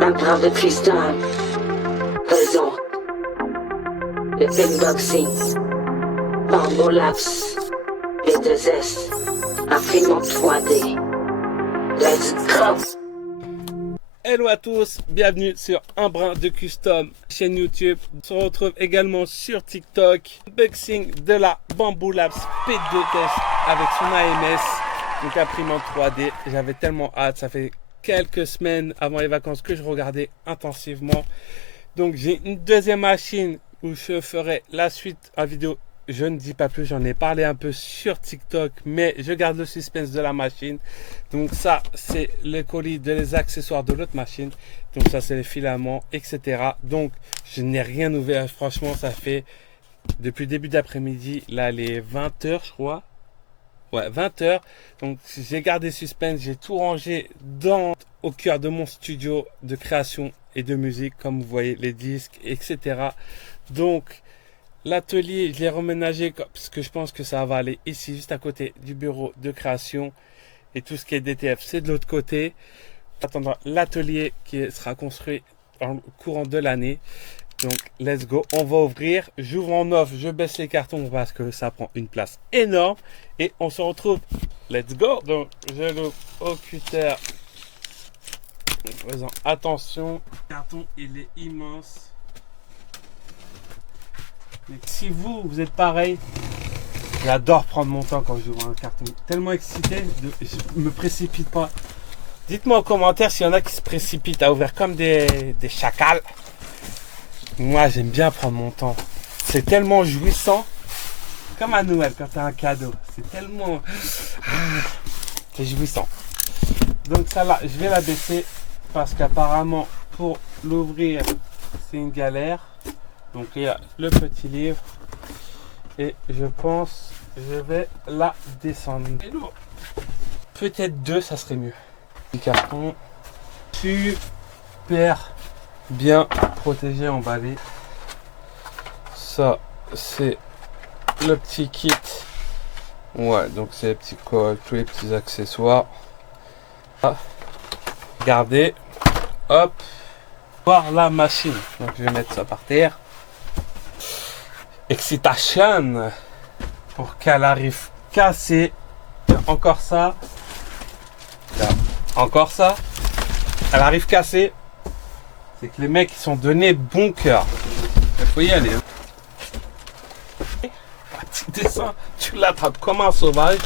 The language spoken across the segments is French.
Un brin de cristal. Raison. Le unboxing. Bambo Labs. B2S. Imprimante 3D. Let's go. Hello à tous, bienvenue sur Un Brin de Custom, chaîne YouTube. On se retrouve également sur TikTok. Unboxing de la Bambo Labs P2S avec son AMS, donc imprimante 3D. J'avais tellement hâte, ça fait quelques semaines avant les vacances que je regardais intensivement. Donc j'ai une deuxième machine où je ferai la suite en vidéo. Je ne dis pas plus, j'en ai parlé un peu sur TikTok, mais je garde le suspense de la machine. Donc ça, c'est le colis les accessoires de l'autre machine. Donc ça, c'est les filaments, etc. Donc je n'ai rien ouvert. Franchement, ça fait depuis le début d'après-midi, là, les 20h, je crois. Ouais, 20h. Donc j'ai gardé suspense, j'ai tout rangé au cœur de mon studio de création et de musique, comme vous voyez, les disques, etc. Donc l'atelier, je l'ai reménagé parce que je pense que ça va aller ici, juste à côté du bureau de création. Et tout ce qui est DTF, c'est de l'autre côté. Attendant l'atelier qui sera construit en courant de l'année. Donc, let's go. On va ouvrir. J'ouvre en off, je baisse les cartons parce que ça prend une place énorme. Et on se retrouve. Let's go. Donc, je l'ouvre au cutter. En faisant attention. Le carton, il est immense. Mais si vous êtes pareil, j'adore prendre mon temps quand j'ouvre un carton. Tellement excité, je me précipite pas. Dites-moi en commentaire s'il y en a qui se précipitent à ouvrir comme des chacals. Moi, j'aime bien prendre mon temps. C'est tellement jouissant. Comme à Noël quand tu as un cadeau. C'est tellement... c'est jouissant. Donc ça là, je vais la baisser parce qu'apparemment pour l'ouvrir, c'est une galère. Donc il y a le petit livre. Et je pense je vais la descendre. Peut-être deux, ça serait mieux. Le carton super bien protégé, emballé. Ça, c'est le petit kit. Ouais, donc c'est les petits cols, tous les petits accessoires. Ah, regardez. Hop. Voir la machine. Donc je vais mettre ça par terre. Excitation pour qu'elle arrive cassée. Encore ça. Là. Encore ça. Elle arrive cassée. C'est que les mecs ils sont donnés bon cœur. Il faut y aller. Un petit dessin, tu l'attrapes comme un sauvage.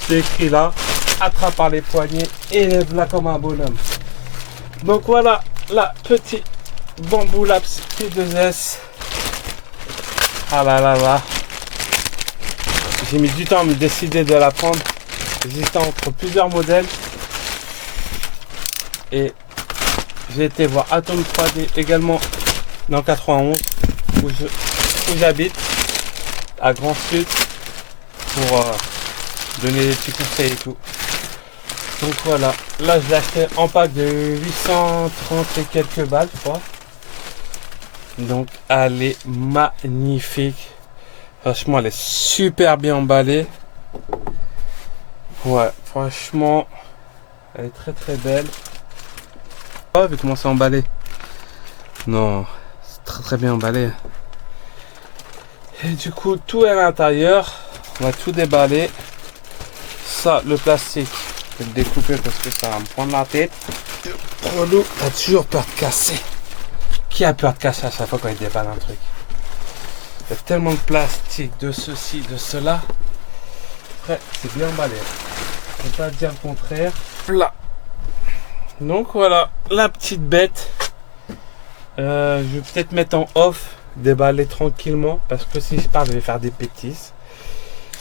C'est écrit là. Attrape par les poignets et lève-la comme un bonhomme. Donc voilà la petite Bambo Labs P2S. Ah là là là. J'ai mis du temps à me décider de la prendre. J'hésitais entre plusieurs modèles. Et j'ai été voir Atom 3D également dans 91 où j'habite à Grand Sud pour donner des petits conseils et tout. Donc voilà. Là je l'ai acheté en pack de 830 et quelques balles je crois. Donc elle est magnifique. Franchement elle est super bien emballée. Ouais franchement elle est très très belle. Oh vu comment c'est emballé. Non c'est très très bien emballé. Et du coup tout est à l'intérieur. On va tout déballer. Ça le plastique je vais le découper parce que ça va me prendre la tête. Pour l'eau t'as toujours peur de casser. Qui a peur de casser à chaque fois quand il déballe un truc? Il y a tellement de plastique, de ceci, de cela. Après, c'est bien emballé. Je ne peux pas dire le contraire. Là. Donc voilà, la petite bête. Je vais peut-être mettre en off, déballer tranquillement. Parce que si je pars, je vais faire des bêtises.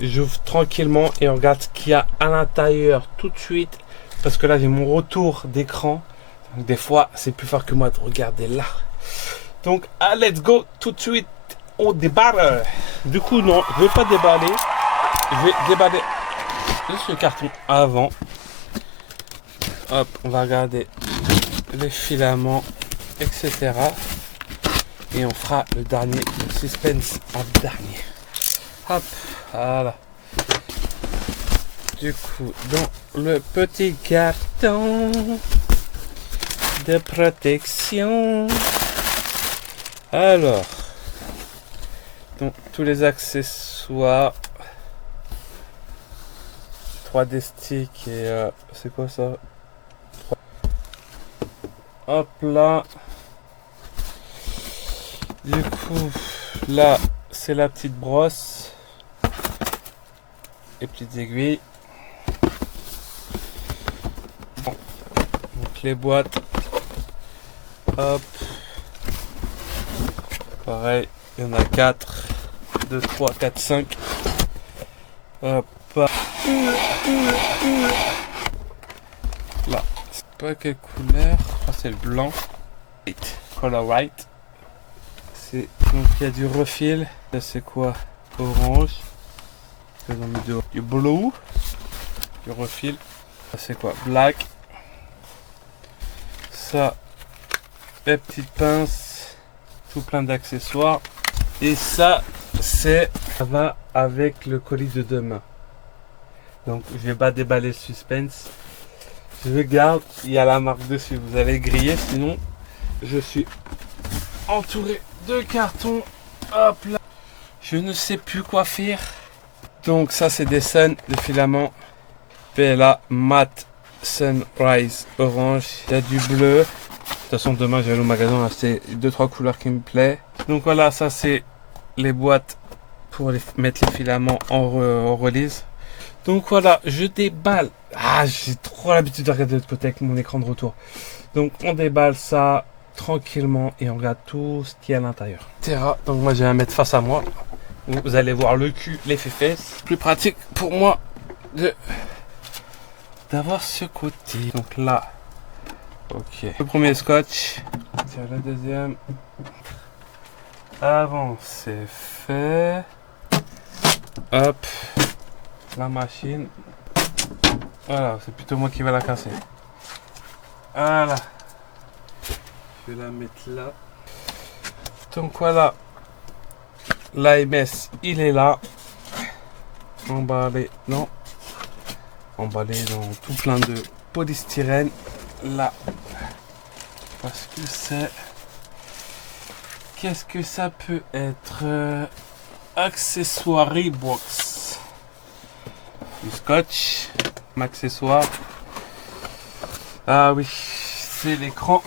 J'ouvre tranquillement et on regarde ce qu'il y a à l'intérieur tout de suite. Parce que là, j'ai mon retour d'écran. Donc des fois, c'est plus fort que moi de regarder là. Donc, let's go, tout de suite, on déballe. Du coup, non, je vais pas déballer. Je vais déballer juste le carton avant. Hop, on va regarder les filaments, etc. Et on fera le dernier, le suspense en dernier. Hop, voilà. Du coup, dans le petit carton de protection. Alors, donc tous les accessoires, 3D stick et c'est quoi ça? Hop là. Du coup, là, c'est la petite brosse. Les petites aiguilles. Bon. Donc les boîtes. Hop. Pareil, il y en a 4. 2, 3, 4, 5. Hop. Là, c'est pas quelle couleur. Ah, c'est le blanc. Color white. C'est donc il y a du refil. Ça c'est quoi? Orange. Ils ont mis du blue. Du refil. Ça c'est quoi? Black. Ça, les petites pinces. Tout plein d'accessoires. Et ça va avec le colis de demain. Donc je vais pas déballer le suspense. Je le garde, il y a la marque dessus, vous allez griller, sinon je suis entouré de cartons. Hop là. Je ne sais plus quoi faire. Donc ça c'est des Sun, des filaments PLA Matte Sunrise Orange. Il y a du bleu. De toute façon demain je vais aller au magasin acheter 2-3 couleurs qui me plaisent. Donc voilà, ça c'est les boîtes pour mettre les filaments en release. Donc voilà, je déballe. Ah, j'ai trop l'habitude de regarder de l'autre côté avec mon écran de retour. Donc on déballe ça tranquillement et on regarde tout ce qu'il y a à l'intérieur. Donc moi je vais la mettre face à moi. Vous allez voir le cul, les fesses. Plus pratique pour moi d'avoir ce côté. Donc là, ok. Le premier scotch. Tiens, le deuxième. Avant c'est fait. Hop. La machine. Voilà, c'est plutôt moi qui vais la casser. Voilà. Je vais la mettre là. Donc voilà. L'AMS, il est là. Emballé. Non. Emballé dans tout plein de polystyrène. Là. Parce que c'est... Qu'est-ce que ça peut être? Accessory box. Du scotch. Accessoire. Ah oui, c'est l'écran.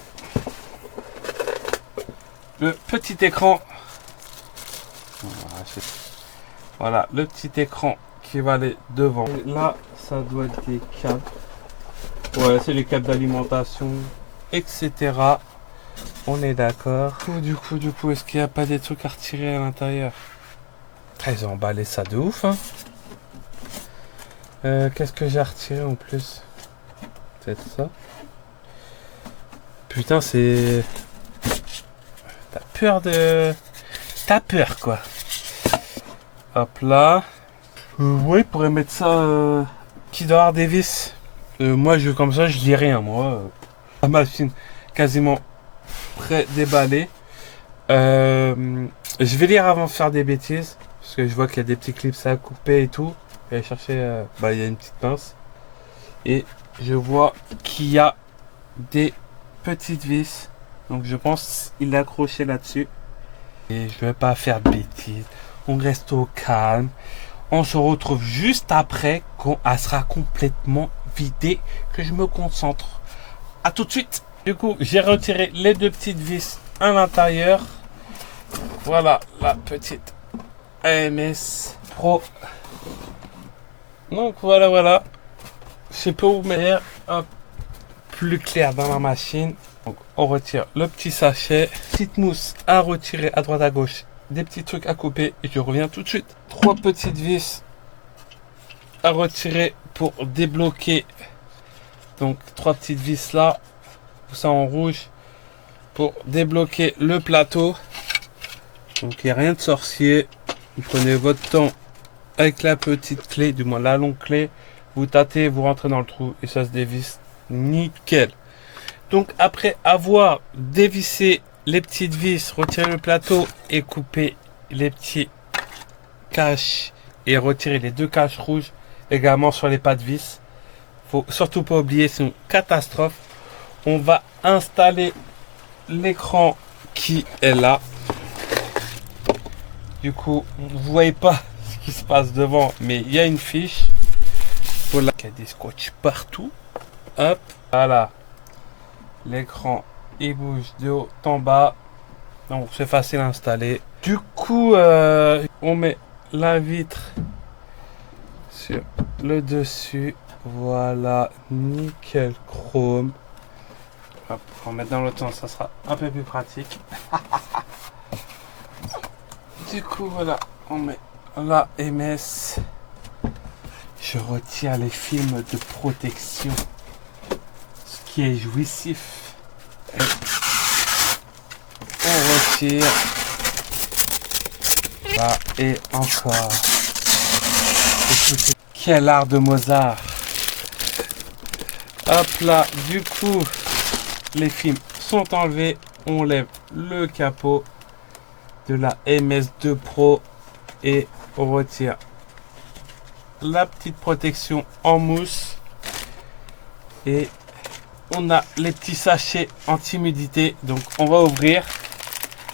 Le petit écran. Voilà, le petit écran qui va aller devant. Et là, ça doit être des câbles. Ouais, c'est les câbles d'alimentation, etc. On est d'accord. Du coup, est-ce qu'il n'y a pas des trucs à retirer à l'intérieur? Ils ont emballé ça de ouf, hein. Qu'est-ce que j'ai retiré en plus? Peut-être ça. Putain, c'est... T'as peur, quoi. Hop là. Ouais, il pourrait mettre ça... Qui doit avoir des vis. Moi, comme ça, je dis rien, moi. La machine, quasiment pré-déballée. Je vais lire avant de faire des bêtises. Parce que je vois qu'il y a des petits clips à couper et tout. Je vais aller chercher... il y a une petite pince. Et je vois qu'il y a des petites vis. Donc je pense qu'il est accroché là-dessus. Et je vais pas faire de bêtises. On reste au calme. On se retrouve juste après quand elle sera complètement vidée. Que je me concentre. A tout de suite. Du coup, j'ai retiré les deux petites vis à l'intérieur. Voilà la petite AMS Pro. Donc voilà. Je sais pas où mettre un plus clair dans la machine. Donc on retire le petit sachet. Petite mousse à retirer à droite à gauche. Des petits trucs à couper et je reviens tout de suite. 3 petites vis à retirer pour débloquer. Donc 3 petites vis là. Tout ça en rouge. Pour débloquer le plateau. Donc il n'y a rien de sorcier. Vous prenez votre temps avec la petite clé, du moins la longue clé. Vous tâtez, vous rentrez dans le trou et ça se dévisse nickel. Donc après avoir dévissé les petites vis, retiré le plateau et coupé les petits caches et retirer les 2 caches rouges également sur les pas de vis. Faut surtout pas oublier, sinon catastrophe. on va installer l'écran qui est là. Du coup, vous voyez pas ce qui se passe devant, mais il y a une fiche. Voilà, il y a des scotch partout. Hop, voilà. L'écran, il bouge de haut en bas. Donc, c'est facile à installer. Du coup, on met la vitre sur le dessus. Voilà, nickel chrome. Hop, on va mettre dans l'autre sens, ça sera un peu plus pratique. Du coup, voilà, on met la MS. Je retire les films de protection, ce qui est jouissif. Et on retire. Là, et encore. Écoutez, quel art de Mozart. Hop là, du coup, les films sont enlevés. On lève le capot de la MS2 Pro et on retire la petite protection en mousse. Et on a les petits sachets anti-humidité. Donc on va ouvrir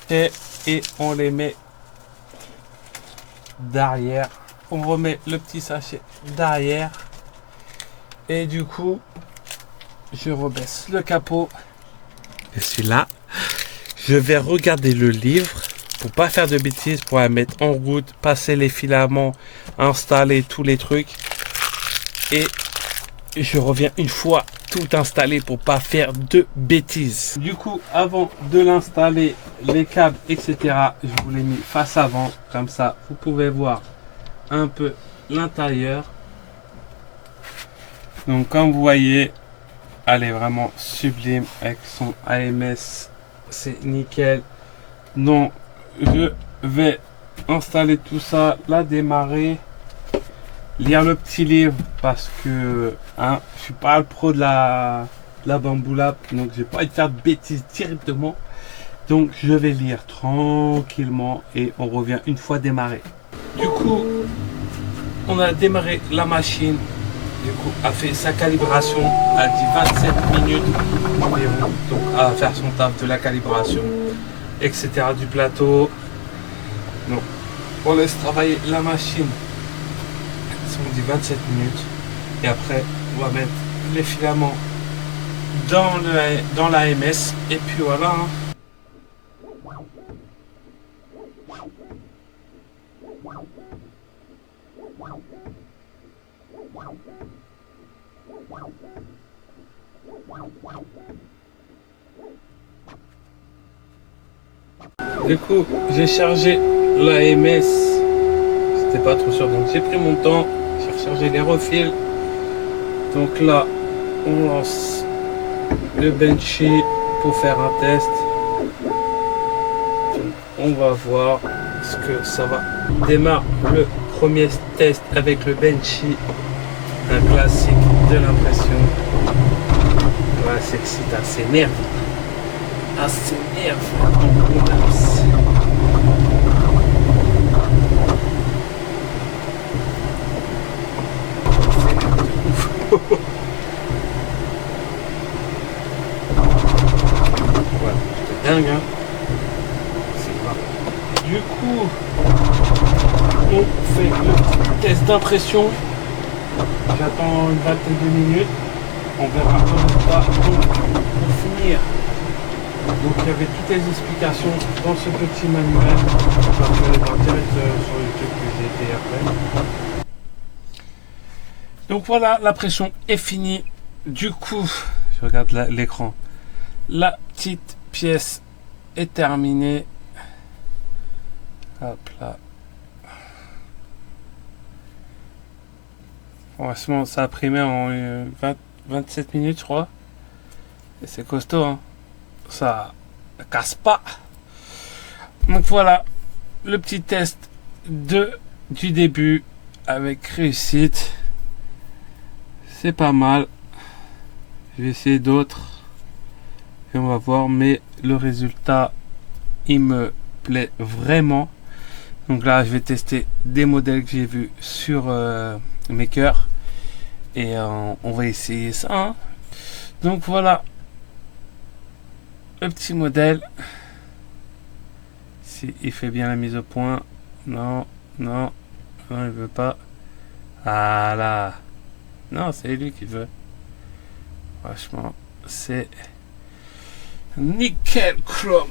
et on les met derrière. On remet le petit sachet derrière. Et du coup, je rebaisse le capot. Je suis là. Je vais regarder le livre pour pas faire de bêtises, pour la mettre en route, passer les filaments, installer tous les trucs. Et je reviens une fois tout installé pour pas faire de bêtises. Du coup, avant de l'installer, les câbles, etc., je vous l'ai mis face avant. Comme ça, vous pouvez voir un peu l'intérieur. Donc, comme vous voyez, elle est vraiment sublime avec son AMS. C'est nickel. Donc, je vais installer tout ça, la démarrer, lire le petit livre parce que je suis pas le pro de la Bamboo Lab, donc je vais pas faire de bêtises directement. Donc je vais lire tranquillement et on revient une fois démarré. Du coup, on a démarré la machine. Du coup, a fait sa calibration, a dit 27 minutes environ, donc à faire son taf de la calibration, etc. du plateau. Donc, on laisse travailler la machine. On dit 27 minutes. Et après, on va mettre les filaments dans la MS. Et puis voilà. Du coup, j'ai chargé la MS. C'était pas trop sûr, donc j'ai pris mon temps. J'ai rechargé les refils. Donc là, on lance le Benchy pour faire un test. Donc, on va voir ce que ça va. On démarre le premier test avec le Benchy, un classique de l'impression. Voilà, c'est excitant, c'est nerveux. Ah, c'est nerveux. Voilà, c'est dingue, hein. C'est grave. Du coup, on fait le test d'impression. J'attends une vingtaine de minutes. On verra le résultat. Donc, pour finir, donc il y avait toutes les explications dans ce petit manuel. Je vais aller voir direct sur YouTube que j'ai été après. Donc voilà, la pression est finie. Du coup, je regarde l'écran. La petite pièce est terminée. Hop là. Franchement, ça a primé en 27 minutes, je crois. Et c'est costaud, hein. Ça casse pas. Donc voilà, le petit test du début avec réussite. C'est pas mal. Je vais essayer d'autres et on va voir, mais le résultat il me plaît vraiment. Donc là je vais tester des modèles que j'ai vus sur Maker et on va essayer ça, hein. Donc voilà, le petit modèle. Si il fait bien la mise au point. Non, non, non, il veut pas. Voilà. Non, c'est lui qui veut. Franchement, c'est nickel chrome.